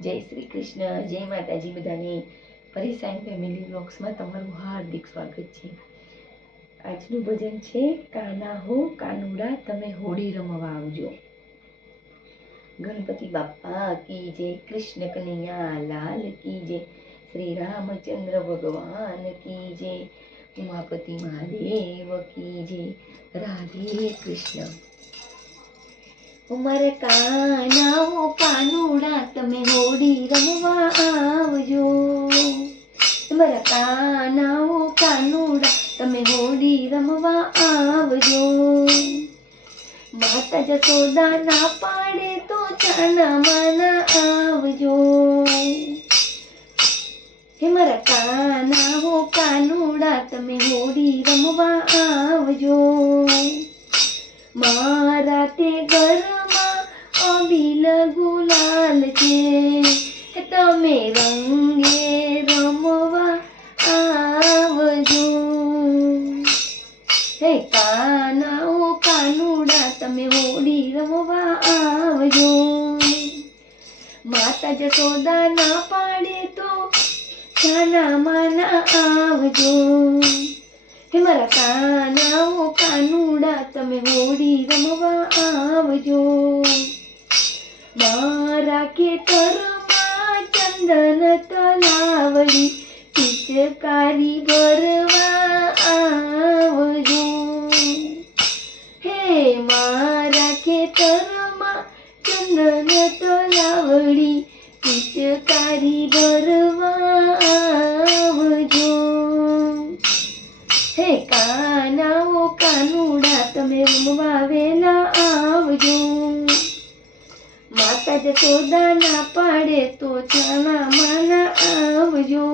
જય શ્રી કૃષ્ણ, જય માતાજી બધાને. પરેશાન ફેમિલી બ્લોગ્સમાં તમારું હાર્દિક સ્વાગત છે. આજનું ભજન છે, કાના હો કાનુડા, તમે હોળી રમવા આવજો. ગણપતિ બાપ્પા કી જય, કૃષ્ણ કનૈયા, લાલ કી જય, શ્રી રામચંદ્ર ભગવાન કી જય, ઉમાપતિ મહાદેવ કી જય, રાધે કૃષ્ણ. ઉમર કાનાઓ રમવા આવજો. માતા જશોદા ના પાડે તો ચાના માના આવજો. હે મારા હો, કાનુડા, તમે હોળી રમવા આવજો. મારા તે ઘરમાં અબીલ ગુલાલ છે. તમે રંગે હે કાનાઓ કાનુડા તમે હોળી રમવા આવજો માતા જસોદા ના પાડે તો છાના માના આવજો હે મારા કાનાઓ કાનુડા તમે હોળી રમવા આવજો મારા ખેતરમાં ચંદન તલાવડી પિચકારી ભરવા તલાવડી પિચકારી ભરવા આવજો હે કાનાઓ કાનુડા, તમે રમવા વેલા આવજો. માતા જશોદા ના પાડે તો ચાના માના આવજો.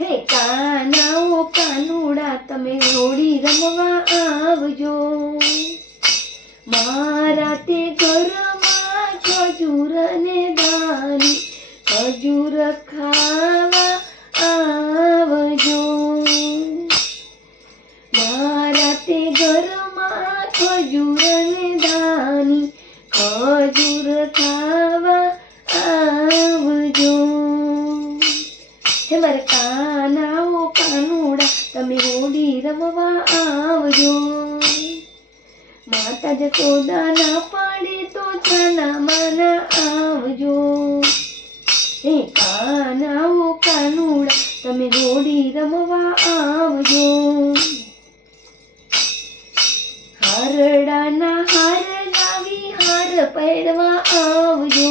હે કાનાઓ કાનુડા, તમે હોળી રમવા આવજો. મારા તે ખજૂર ને દાની ખજૂર ખાવા આવજો. મારા તે ઘરમાં ખજૂર ને દાની ખજૂર ખાવા આવજો. હે મારા કાનાઓ કાનુડા, તમે હોળી રમવા આવજો. માતા જશોદા ના પાડે તો છાના માના આવજો. હે કાનાઓ કાનુડા, તમે હોળી રમવા આવજો. હારડાના હાર લાવી હાર પહેરવા આવજો.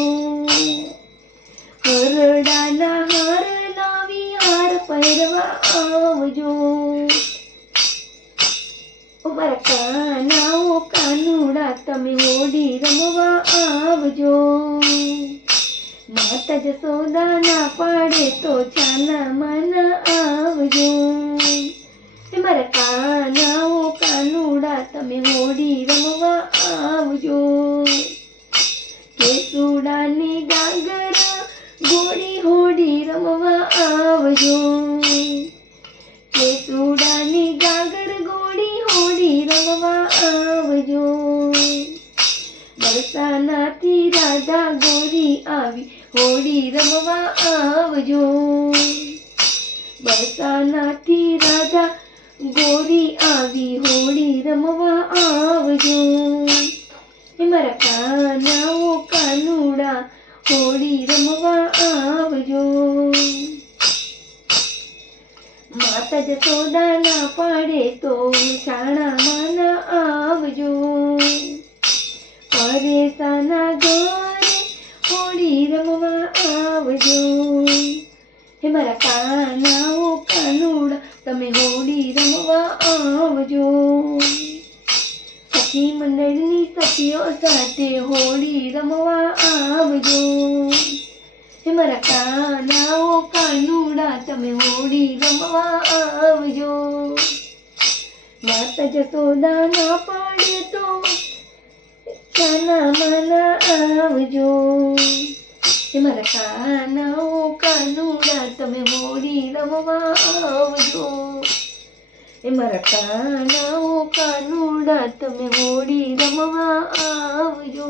હરડાના હાર લાવી હાર પહેરવા આવજો. ઉમર કાનાઓ કાનુડા તમે હોળી રમવા આવજો. માતા જસોદા ના પાડે તો છાના માના આવજો. મારા કાનાઓ કાનુડા તમે હોળી રમવા આવજો. કેસુડાની ગાગર ગોળી હોળી રમવા આવજો. આવજો. બરસાનાથી રાધા ગોરી આવી, હોળી રમવા આવજો. બરસાનાથી રાધા ગોરી આવી, હોળી રમવા આવજો. મારા કાનાઓ કાનુડા, હોળી રમવા આવજો. માતા જશોદા ના પાડે તો શાણામાં આવજો. પરેશાના ઘરે હોળી રમવા આવજો. હે મારા કાનાઓ કાનુડા, તમે હોળી રમવા આવજો. સખી મંડળની સખીઓ સાથે હોળી રમવા આવજો. હે મારા કાનાઓ કાનુડા, તમે હોળી રમવા આવજો. માતા જશોદા ના પાડે તો કાના આવજો. હે મારા કાનાઓ કાનુડા, તમે હોળી રમવા આવજો. એ મારા કાનાઓ કાનુડા, તમે હોળી રમવા આવજો.